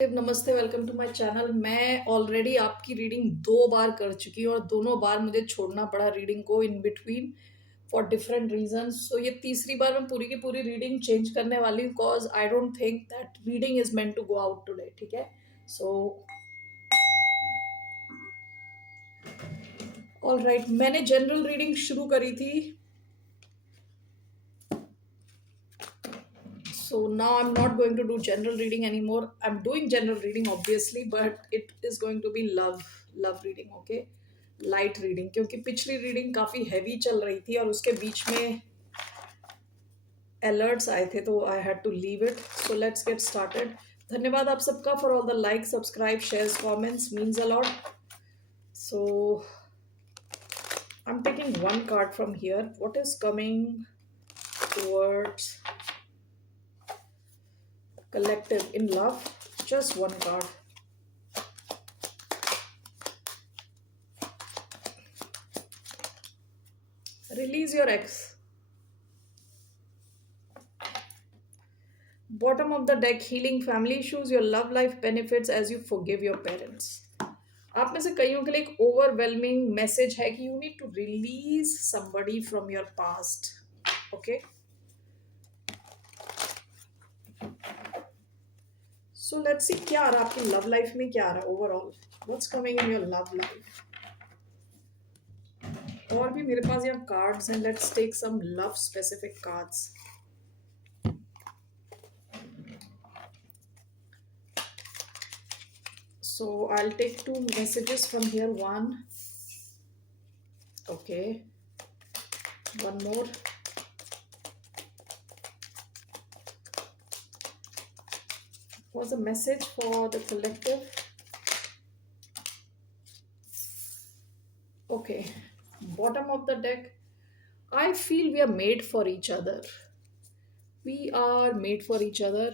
नमस्ते, welcome to my channel. मैं already आपकी रीडिंग 2 बार कर चुकी हूँ और दोनों बार मुझे छोड़ना पड़ा रीडिंग को in between for different reasons. So ये तीसरी बार मैं पूरी की पूरी रीडिंग चेंज करने वाली हूँ because I don't think that reading is meant to go out today, ठीक है? सो ऑलराइट, मैंने जनरल रीडिंग शुरू करी थी। So now I'm not going to do general reading anymore. I'm doing general reading obviously, but it is going to be love reading, okay? Light reading, क्योंकि पिछली reading काफ़ी heavy चल रही थी और उसके बीच में अलर्ट्स आए थे तो I had to leave it. So let's get started. धन्यवाद आप सबका for all the like, subscribe, shares, comments, means a lot. So I am taking one card from here. What is coming towards collective in love? Just one card. Release your ex. Bottom of the deck, healing family issues, your love life benefits as you forgive your parents. आप में से कईयों के लिए एक overwhelming message है कि you need to release somebody from your past, okay? So let's see क्या आ रहा है आपकी लव लाइफ में, क्या आ रहा है overall, what's coming in your love life. और भी मेरे पास यहाँ कार्ड्स हैं, let's take some love specific cards. So I'll take two messages from here. One, okay, one more. What's the message for the collective? Okay, bottom of the deck. I feel we are made for each other. We are made for each other.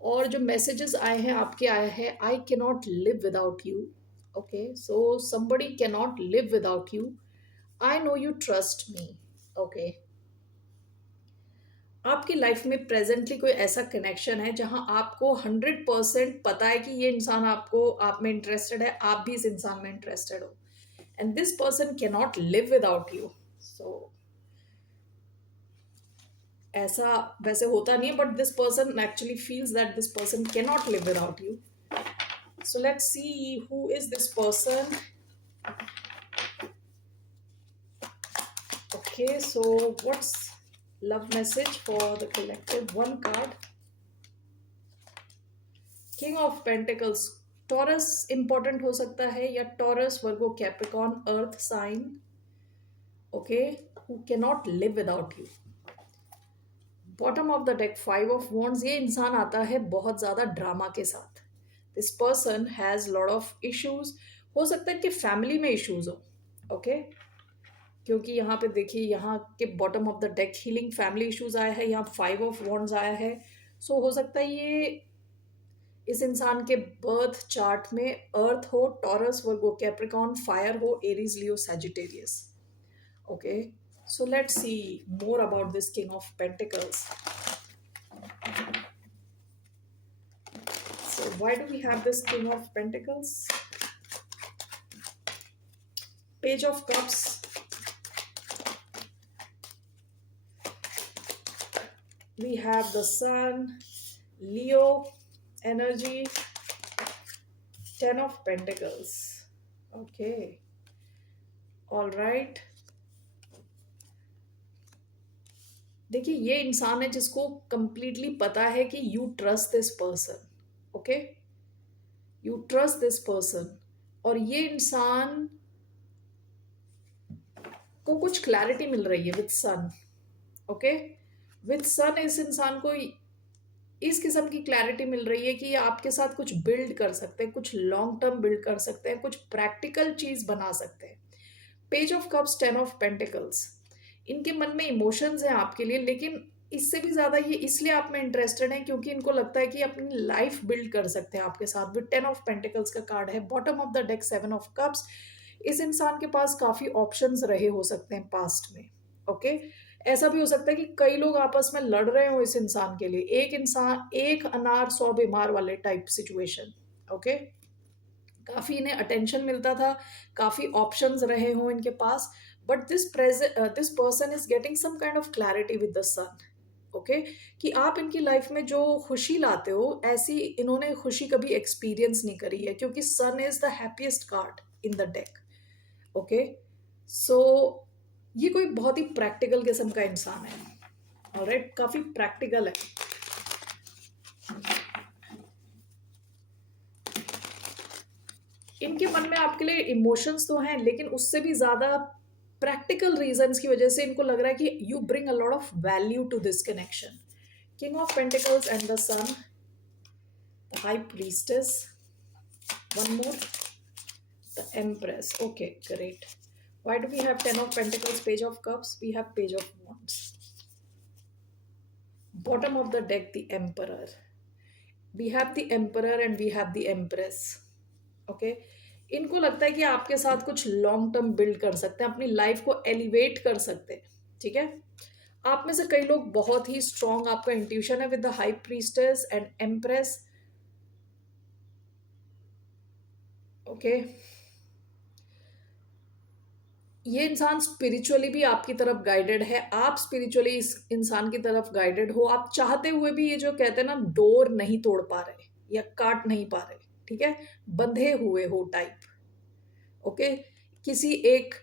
और जो messages आए हैं आपके आए हैं, I cannot live without you. Okay, so somebody cannot live without you. I know you trust me. Okay. आपकी life में presently कोई ऐसा कनेक्शन है जहां आपको 100% पता है कि ये इंसान आपको आप में इंटरेस्टेड है, आप भी इस इंसान में इंटरेस्टेड हो, and this person can not live without you. So ऐसा वैसे होता नहीं है, but this person actually feels that this person can not live without you. So let's see who is this person. Okay, so what's love message for the collective? One card. King of Pentacles. Taurus important हो सकता है, या Taurus, Virgo, Capricorn, earth sign, okay, who can not live without you. Bottom of the deck, 5 of wands. ये इंसान आता है बहुत ज़्यादा ड्रामा के साथ। This person has lot of issues. हो सकता है कि फैमिली में इश्यूज हो, ओके, क्योंकि यहाँ पे देखिए, यहाँ के bottom of the deck healing family issues आया है, यहाँ 5 ऑफ वॉन्ड्स आया है। सो हो सकता है ये इस इंसान के बर्थ चार्ट में अर्थ हो, टॉरस, वर्गो, कैप्रिकॉर्न, फायर हो, Aries, Leo, Sagittarius, okay. So let's see more about this king of pentacles. So why do we have this king of pentacles? Page of cups. We have the sun, Leo energy, 10 of pentacles. Okay, all right. देखिए, ये इंसान है जिसको completely पता है कि you trust this person, okay, you trust this person, और ये इंसान को कुछ क्लैरिटी मिल रही है विद सन, ओके। विद सन इस इंसान को इस किस्म की क्लैरिटी मिल रही है कि ये आपके साथ कुछ बिल्ड कर सकते हैं, कुछ लॉन्ग टर्म बिल्ड कर सकते हैं, कुछ प्रैक्टिकल चीज बना सकते हैं। Page of cups, 10 of pentacles. इनके मन में इमोशंस हैं आपके लिए, लेकिन इससे भी ज्यादा ये इसलिए आप में इंटरेस्टेड हैं क्योंकि इनको लगता है कि अपनी लाइफ बिल्ड कर सकते हैं आपके साथ। विद 10 ऑफ पेंटिकल्स का कार्ड है। Bottom of the deck, 7 of cups. इस इंसान के पास काफी ऑप्शंस रहे हो सकते हैं पास्ट में, ओके, ऐसा भी हो सकता है कि कई लोग आपस में लड़ रहे हो इस इंसान के लिए, एक इंसान एक अनार 100 बीमार वाले टाइप सिचुएशन। ओके, काफी इन्हें अटेंशन मिलता था, काफी ऑप्शंस रहे हो इनके पास, but this person is getting some kind of clarity with the sun. Okay, कि आप इनकी लाइफ में जो खुशी लाते हो, ऐसी इन्होंने खुशी कभी एक्सपीरियंस नहीं करी है, क्योंकि sun is the happiest card in the deck. Okay, so ये कोई बहुत ही प्रैक्टिकल किस्म का इंसान है। ऑलराइट, काफी प्रैक्टिकल है। इनके मन में आपके लिए इमोशंस तो हैं, लेकिन उससे भी ज्यादा प्रैक्टिकल रीजंस की वजह से इनको लग रहा है कि you bring a lot of value to this connection. King of pentacles and the sun, the high priestess, one more, the empress. Okay, great. Why do we have 10 of pentacles, page of cups? We have page of wands. Bottom of the deck, the emperor. We have the emperor and we have the empress. Okay, इनको लगता है कि आपके साथ कुछ long term build कर सकते हैं, अपनी लाइफ को एलिवेट कर सकते हैं। ठीक है, आप में से कई लोग बहुत ही स्ट्रॉन्ग, आपका इंट्यूशन है with the high priestess and empress. Okay, ये इंसान स्पिरिचुअली भी आपकी तरफ गाइडेड है, आप स्पिरिचुअली इस इंसान की तरफ गाइडेड हो। आप चाहते हुए भी ये जो कहते हैं ना, डोर नहीं तोड़ पा रहे या काट नहीं पा रहे, ठीक है, बंधे हुए हो टाइप। ओके, किसी एक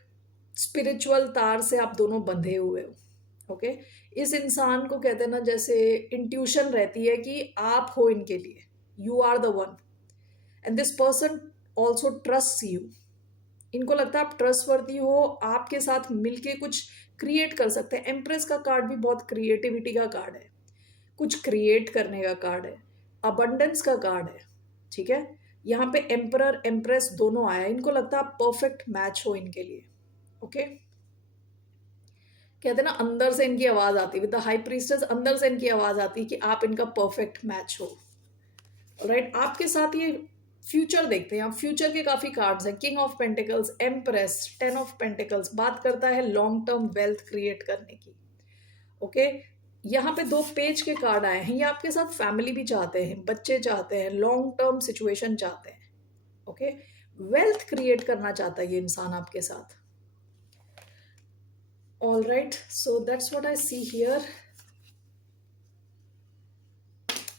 स्पिरिचुअल तार से आप दोनों बंधे हुए हो। ओके, इस इंसान को कहते हैं ना, जैसे इंट्यूशन रहती है कि आप हो इनके लिए, you are the one, and this person also trust you. इनको लगता है आप ट्रस्टवर्दी हो, आपके साथ मिलके कुछ क्रिएट कर सकते हैं। एम्प्रेस का कार्ड भी बहुत क्रिएटिविटी का कार्ड है, कुछ क्रिएट करने का कार्ड है, अबंडेंस का कार्ड है। ठीक है, यहाँ पे एम्परर एम्प्रेस दोनों आया, इनको लगता है आप परफेक्ट मैच हो इनके लिए। ओके, कहते हैं ना, अंदर से इनकी आवाज आती है विद द हाई प्रीस्टेस, अंदर से इनकी आवाज आती है कि आप इनका परफेक्ट मैच हो। राइट, आपके साथ ये फ्यूचर देखते हैं। आप फ्यूचर के काफी कार्ड्स हैं, king of pentacles, empress, 10 of pentacles, बात करता है लॉन्ग टर्म वेल्थ क्रिएट करने की। ओके, यहाँ पे 2 पेज के कार्ड आए हैं, ये आपके साथ फैमिली भी चाहते हैं, बच्चे चाहते हैं, लॉन्ग टर्म सिचुएशन चाहते हैं। ओके, वेल्थ क्रिएट करना चाहता है ये इंसान आपके साथ। All right, so that's what I see here.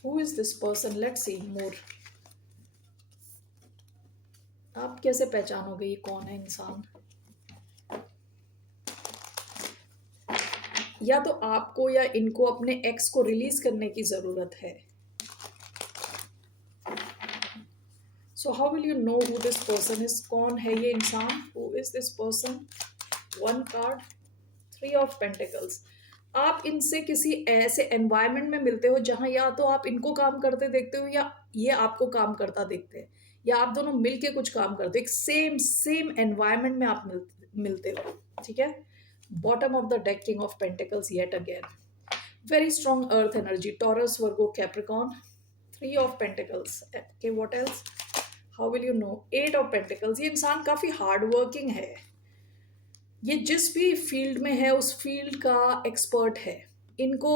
Who is this person? Let's see more. आप कैसे पहचानोगे ये कौन है इंसान? या तो आपको या इनको अपने एक्स को रिलीज करने की जरूरत है। So how will you know who this person is? कौन है ये इंसान? Who is this person? One card, 3 of pentacles. आप इनसे किसी ऐसे एनवायरनमेंट में मिलते हो जहां या तो आप इनको काम करते देखते हो या ये आपको काम करता देखते हैं, या आप दोनों मिलके कुछ काम करते हो, एक सेम सेम एनवायरनमेंट में आप मिलते हो। ठीक है, bottom of the deck, king of pentacles yet again, very strong earth energy, taurus, Virgo, Capricorn, 3 of pentacles. Okay, what else? How will you know? 8 of pentacles. ये इंसान काफी हार्ड वर्किंग है, ये जिस भी फील्ड में है उस फील्ड का एक्सपर्ट है। इनको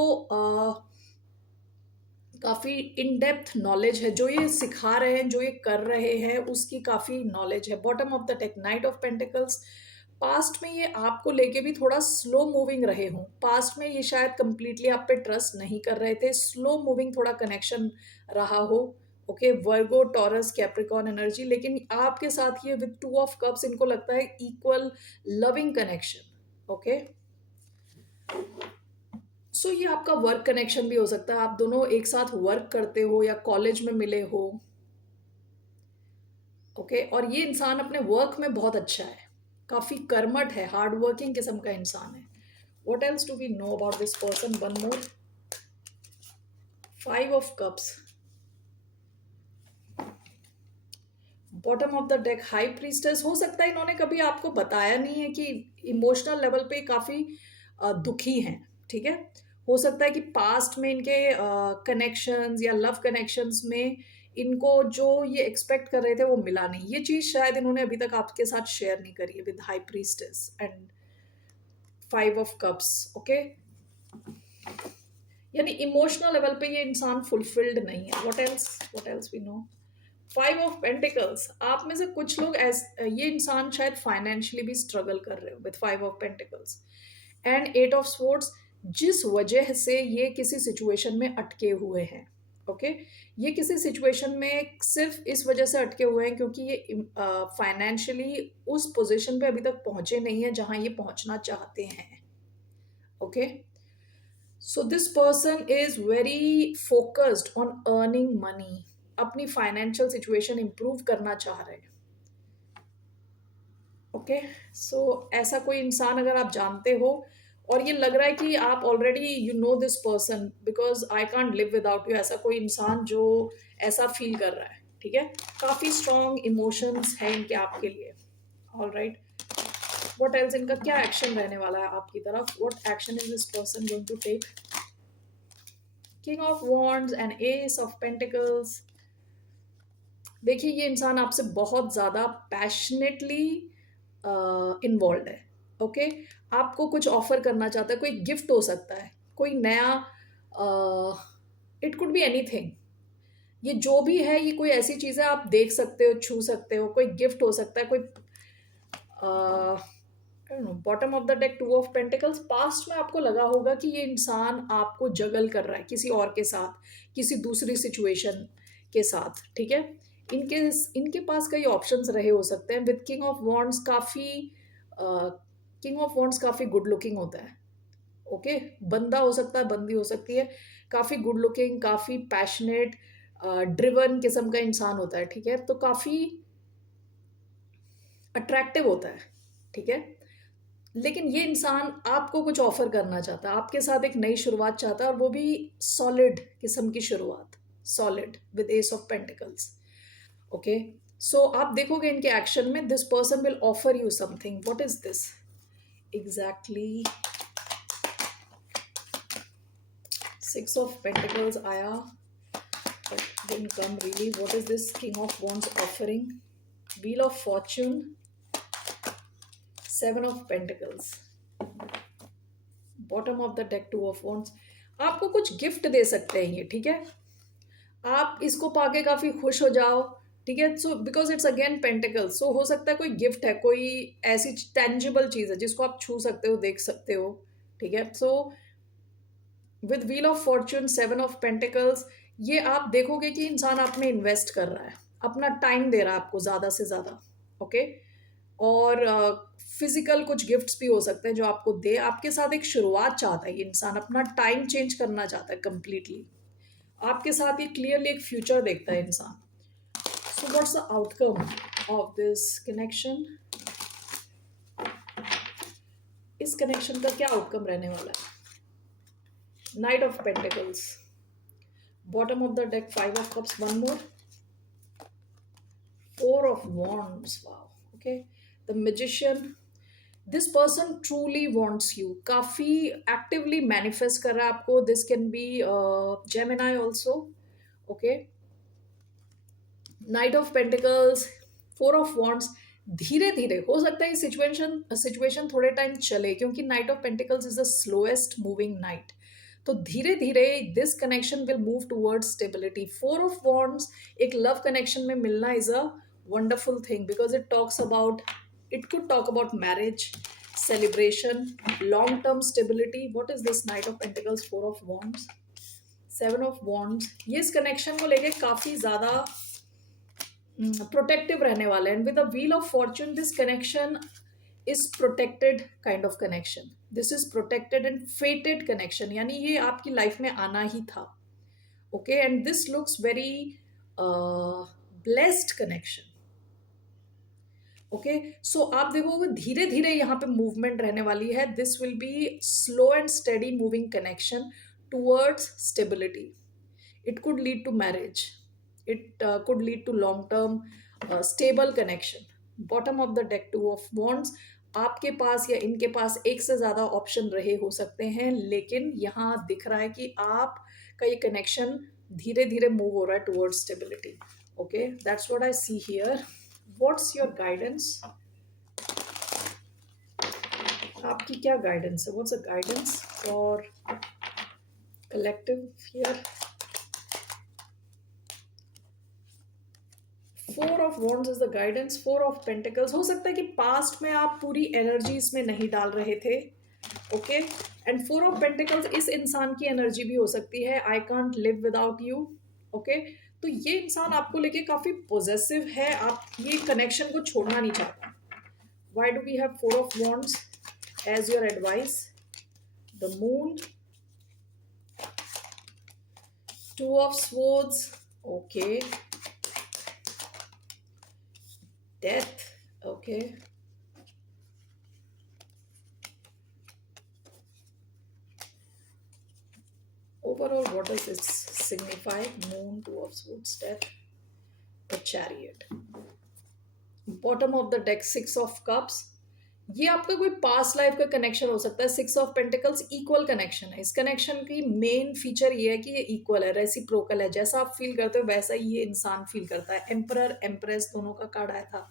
काफ़ी इन डेप्थ नॉलेज है, जो ये सिखा रहे हैं, जो ये कर रहे हैं, उसकी काफ़ी नॉलेज है। Bottom of the deck, knight of pentacles. Past में ये आपको लेके भी थोड़ा स्लो मूविंग रहे हों, पास्ट में ये शायद कंप्लीटली आप पे ट्रस्ट नहीं कर रहे थे, स्लो मूविंग थोड़ा कनेक्शन रहा हो। ओके, वर्गो, टॉरस, कैप्रिकॉन एनर्जी, लेकिन आपके साथ ये विद 2 ऑफ कप्स, इनको लगता है equal loving connection. Okay, so ये आपका वर्क कनेक्शन भी हो सकता है, आप दोनों एक साथ वर्क करते हो या कॉलेज में मिले हो। ओके, और ये इंसान अपने वर्क में बहुत अच्छा है, काफी कर्मठ है, हार्ड वर्किंग किस्म का इंसान है। What else do we know about this person? One more, 5 of cups, bottom of the deck, high priestess. हो सकता है इन्होंने कभी आपको बताया नहीं है कि इमोशनल लेवल पे काफी दुखी हैं। ठीक है, हो सकता है कि पास्ट में इनके कनेक्शंस या लव कनेक्शंस में इनको जो ये एक्सपेक्ट कर रहे थे वो मिला नहीं। ये चीज शायद इन्होंने अभी तक आपके साथ शेयर नहीं करी है with high priestess and five of cups, okay. यानी इमोशनल लेवल पे ये इंसान फुलफिल्ड नहीं है। What else we know. Five of pentacles, आप में से कुछ लोग ये इंसान शायद फाइनेंशियली भी स्ट्रगल कर रहे हो with five of pentacles. And eight of swords, जिस वजह से ये किसी सिचुएशन में अटके हुए हैं, ओके। ये किसी सिचुएशन में सिर्फ इस वजह से अटके हुए हैं क्योंकि ये फाइनेंशियली उस पोजीशन पे अभी तक पहुंचे नहीं है जहां ये पहुंचना चाहते हैं, okay. So this person is very focused on earning money, अपनी फाइनेंशियल सिचुएशन इंप्रूव करना चाह रहे हैं, ओके। सो ऐसा कोई इंसान अगर आप जानते हो और ये लग रहा है कि आप already you know this person because I can't live without you, ऐसा कोई इंसान जो ऐसा फील कर रहा है, ठीक है। काफी स्ट्रॉन्ग इमोशंस है इनके आपके लिए, ऑल राइट। वट एल्स, इनका क्या एक्शन रहने वाला है आपकी तरफ? What action is this person going to take? King of wands and ace of pentacles. देखिए ये इंसान आपसे बहुत ज़्यादा पैशनेटली इन्वॉल्व है, ओके। आपको कुछ ऑफर करना चाहता है, कोई गिफ्ट हो सकता है, कोई नया, इट कुड बी एनीथिंग। ये जो भी है ये कोई ऐसी चीज़ है आप देख सकते हो, छू सकते हो, कोई गिफ्ट हो सकता है, कोई bottom of the deck two of pentacles. Past में आपको लगा होगा कि ये इंसान आपको जगल कर रहा है किसी और के साथ, किसी दूसरी सिचुएशन के साथ, ठीक है। इनके इनके पास कई ऑप्शंस रहे हो सकते हैं विद किंग ऑफ वॉन्ड्स। काफ़ी किंग ऑफ वॉन्ड्स काफ़ी गुड लुकिंग होता है, ओके। बंदा हो सकता है, बंदी हो सकती है, काफ़ी गुड लुकिंग, काफ़ी पैशनेट, ड्रिवन किस्म का इंसान होता है, ठीक है। तो काफ़ी अट्रैक्टिव होता है, ठीक है। लेकिन ये इंसान आपको कुछ ऑफर करना चाहता है, आपके साथ एक नई शुरुआत चाहता है, और वो भी सॉलिड किस्म की शुरुआत, solid with ace of pentacles, okay. So आप देखोगे इनके एक्शन में this person will offer you something. What is this exactly? Six of pentacles आया but didn't come really. What is this king of wands offering? Wheel of fortune, seven of pentacles, bottom of the deck two of wands। आपको कुछ gift दे सकते हैं ये, ठीक है। आप इसको पाके काफी खुश हो जाओ, ठीक है। So because it's again pentacles, so हो सकता है कोई गिफ्ट है, कोई ऐसी टेंजिबल चीज है जिसको आप छू सकते हो, देख सकते हो, ठीक है। So with wheel of Fortune, seven of pentacles, ये आप देखोगे कि इंसान आप में इन्वेस्ट कर रहा है, अपना टाइम दे रहा है आपको ज़्यादा से ज़्यादा, ओके। और फिजिकल कुछ गिफ्ट्स भी हो सकते हैं जो आपको दे, आपके साथ एक शुरुआत चाहता है ये इंसान, अपना टाइम चेंज करना चाहता है कंप्लीटली, आपके साथ ये क्लियरली एक फ्यूचर देखता है इंसान। So what's the outcome of this connection? इस कनेक्शन का क्या आउटकम रहने वाला है? Knight of Pentacles, bottom of the deck five of cups, one more, four of wands, wow, okay। The magician, this person truly wants you, काफी actively manifest कर रहा है आपको। This can be Gemini also, okay। Knight of Pentacles, four of wands, धीरे धीरे हो सकता है ये सिचुएशन थोड़े टाइम चले क्योंकि night of pentacles is the slowest moving night, तो धीरे धीरे this connection will move towards stability. Four of wands एक लव कनेक्शन में मिलना is a wonderful thing because it talks about, it could talk about marriage, celebration, long term stability. What is this night of pentacles, four of wands, seven of wands. ये इस connection को लेके काफी ज्यादा protective रहने वाले हैं। With the wheel of fortune this connection is protected kind of connection, this is protected and fated connection, यानी ये आपकी लाइफ में आना ही था, okay. And this looks very blessed connection, okay. So आप देखोगे धीरे धीरे यहाँ पे मूवमेंट रहने वाली है। This will be slow and steady moving connection towards stability. It could lead to marriage, it could lead to long term stable connection। bottom of the deck two of wands, आपके पास या इनके पास एक से ज़्यादा option रहे हो सकते हैं, लेकिन यहाँ दिख रहा है कि आपका ये कनेक्शन धीरे धीरे मूव हो रहा है towards stability, okay. That's what I see here. What's your guidance? आपकी क्या गाइडेंस है? What's a guidance for collective here? Four of wands is the guidance. Four of pentacles, हो सकता है कि पास्ट में आप पूरी एनर्जी इसमें नहीं डाल रहे थे। Okay, and four of pentacles इस इंसान की एनर्जी भी हो सकती है, I can't live without you. Okay, तो ये इंसान आपको लेके काफी पोजेसिव है, आप ये कनेक्शन को छोड़ना नहीं चाहता। Why do we have four of wands as your advice? The moon, two of swords, okay, death, okay, overall what does this signify? Moon, two of swords, death, the chariot, bottom of the deck, six of cups। ये आपका कोई past life का connection हो सकता है। Six of pentacles equal connection है। इस connection की मेन फीचर ये है कि ये इक्वल है, रेसिप्रोकल है। जैसा आप फील करते हो वैसा ही ये इंसान फील करता है। एम्परर एम्प्रेस दोनों का कार्ड आया था।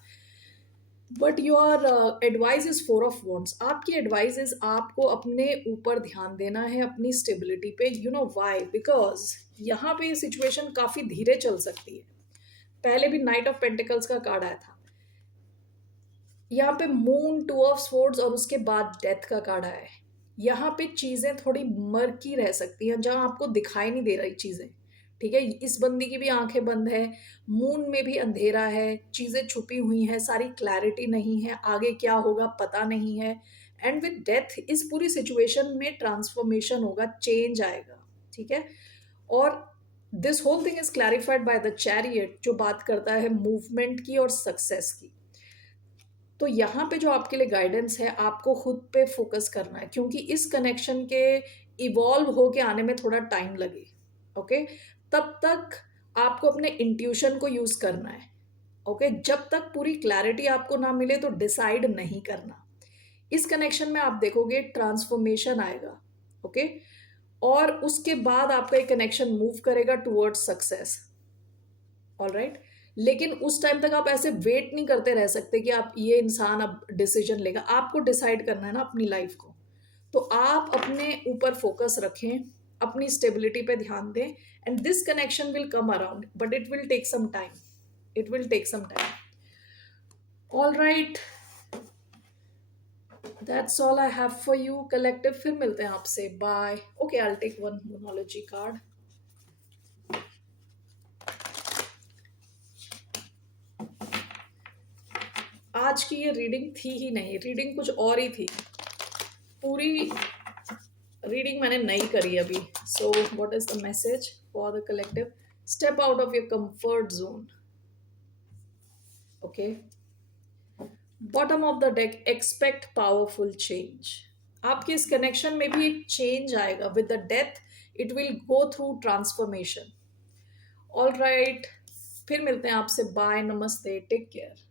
But your advice is four of wands. आपकी एडवाइस इज आपको अपने ऊपर ध्यान देना है, अपनी स्टेबिलिटी पे। You know why? बिकॉज यहाँ पे ये सिचुएशन काफी धीरे चल सकती है। पहले भी नाइट ऑफ पेंटिकल्स का कार्ड आया था, यहाँ पे मून, टू ऑफ स्वॉर्ड्स और उसके बाद डेथ का कार्ड आया है। यहाँ पे चीजें थोड़ी मर्की रह सकती हैं, जहां आपको दिखाई नहीं दे रही चीजें। ठीक है, इस बंदी की भी आंखें बंद है, मून में भी अंधेरा है, चीजें छुपी हुई हैं, सारी क्लैरिटी नहीं है, आगे क्या होगा पता नहीं है। एंड विद डेथ इस पूरी सिचुएशन में ट्रांसफॉर्मेशन होगा, चेंज आएगा। ठीक है, और this whole thing is clarified by the chariot, जो बात करता है मूवमेंट की और सक्सेस की। तो यहाँ पे जो आपके लिए गाइडेंस है, आपको खुद पे फोकस करना है, क्योंकि इस कनेक्शन के इवॉल्व होके आने में थोड़ा टाइम लगे। ओके, तब तक आपको अपने इंट्यूशन को यूज करना है। ओके, जब तक पूरी क्लैरिटी आपको ना मिले तो डिसाइड नहीं करना। इस कनेक्शन में आप देखोगे ट्रांसफॉर्मेशन आएगा। ओके, और उसके बाद आपका एक कनेक्शन मूव करेगा टुवर्ड्स सक्सेस। ऑल राइट, लेकिन उस टाइम तक आप ऐसे वेट नहीं करते रह सकते कि आप ये इंसान अब डिसीजन लेगा। आपको डिसाइड करना है ना अपनी लाइफ को। तो आप अपने ऊपर फोकस रखें, अपनी स्टेबिलिटी पे ध्यान दें, and this connection will come around, but it will take some time. It will take some time. All right, that's all I have for you collective. फिर मिलते हैं आपसे, bye. Okay, I will take one monology card. आज की ये reading थी ही नहीं, reading कुछ और ही थी। पूरी रीडिंग मैंने नहीं करी अभी। So what is the message for the collective? Step out of your comfort zone. Okay, bottom of the deck, expect powerful change. आपके इस कनेक्शन में भी एक चेंज आएगा with the death. It will go through transformation. All right, फिर मिलते हैं आपसे, बाय, नमस्ते, टेक केयर।